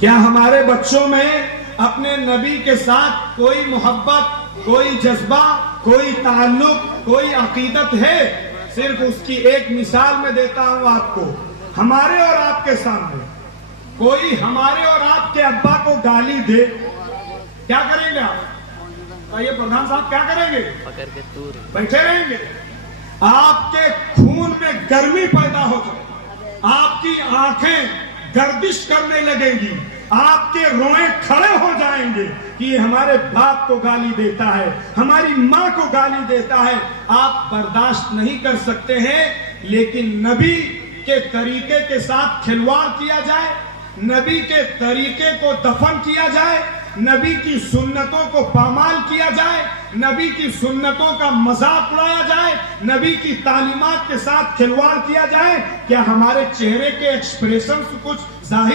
क्या हमारे बच्चों में अपने नबी के साथ कोई मोहब्बत, कोई जज्बा, कोई ताल्लुक, कोई अकीदत है? सिर्फ उसकी एक मिसाल में देता हूं आपको। हमारे और आपके सामने कोई हमारे और आपके अब्बा को गाली दे, क्या करेंगे आप? ये प्रधान साहब क्या करेंगे? पकड़ के दूर बैठे रहेंगे। आपके खून में गर्मी पैदा हो जाए, आपकी आंखें गर्दिश करने लगेंगी, आपके रोए खड़े हो जाएंगे कि ये हमारे बाप को गाली देता है, हमारी माँ को गाली देता है। आप बर्दाश्त नहीं कर सकते हैं, लेकिन नबी के तरीके के साथ खिलवाड़ किया जाए, नबी के तरीके को दफन किया जाए, नबी की सुन्नतों को पामाल किया जाए, नबी की सुन्नतों का मजाक उड़ाया जाए, नबी की तालीमात के साथ खिलवाड़ किया जाए, क्या हमारे चेहरे के एक्सप्रेशन कुछ जाहिर